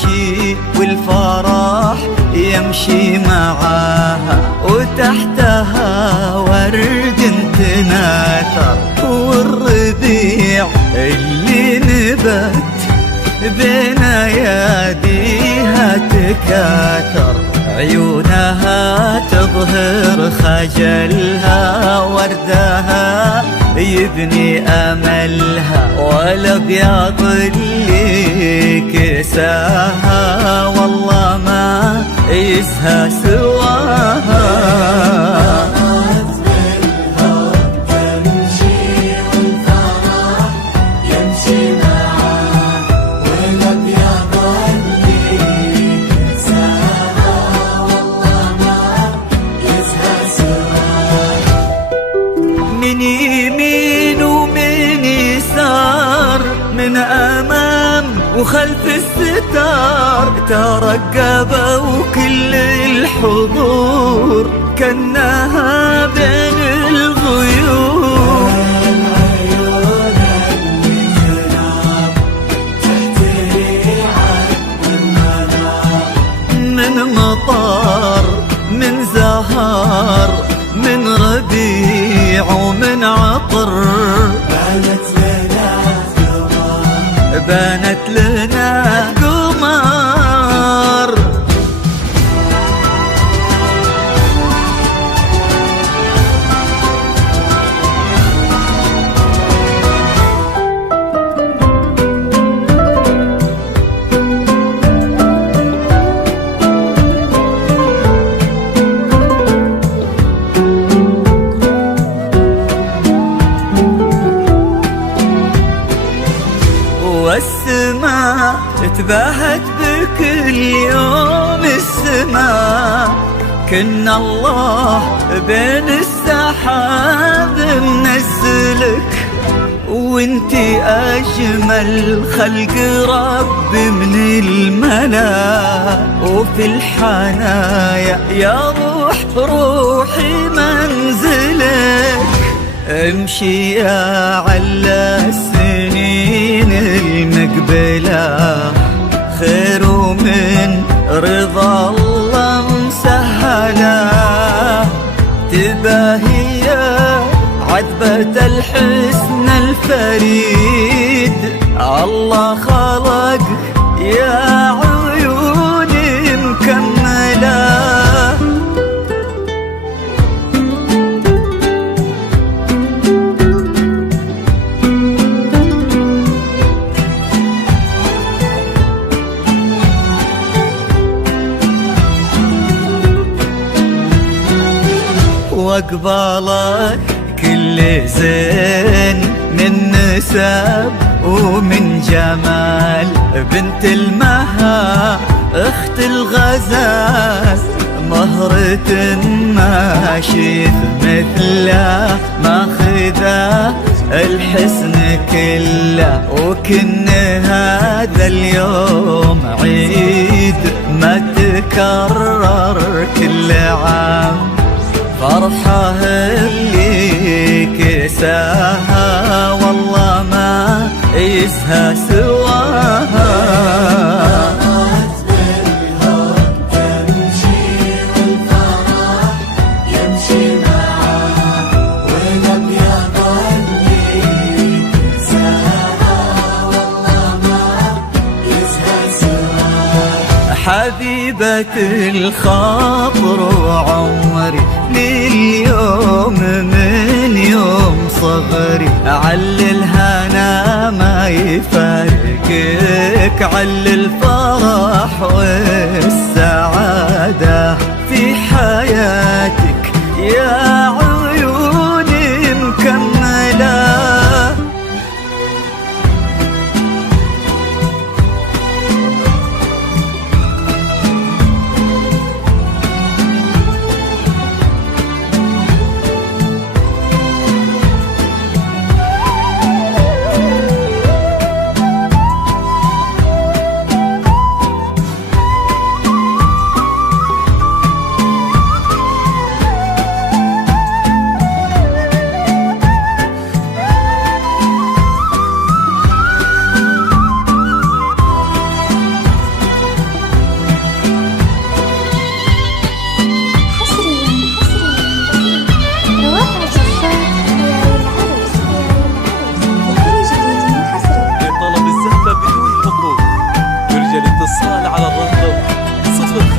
تمشي والفرح يمشي معاها، وتحتها ورد تناثر، والربيع اللي نبت بين اياديها تكاثر، عيونها تظهر خجلها، وردها يبني املها، والابيض اللي كساها والله ما يسهى سواها. من يمين ومن يسار، من أمام وخلف الستار، ترقبوا كل الحضور كأنها بين الغيور. من مطار من زهر من ربيع ومن عطر، بانت لنا قمر. والسماء تباهت بكل يوم، السماء كنا الله بين السحاب منزلك، وانتي اجمل خلق رب من الملا، وفي الحنايا يا روحي منزلك. امشي يا على السنين المقبلة، خير ومن رضا الله مسهلة، تباهي عذبة الحسن الفريد، الله خلق يا عيوني مكملة. واقبالك كل زين من نسب ومن جمال، بنت المها اخت الغزال، مهرة ما شيف مثله، ماخذه الحسن كله، وكن هذا اليوم عيد ما تكرر كل عام، فرحة اللي كساها والله ما يسهى سواها. حبيبة الخاطر وعمري لليوم من يوم صغري، عل الهنا ما يفارقك، عل الفرح والسعادة في حياتك يا عيوني مكملة.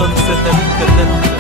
خمسة ثلاثة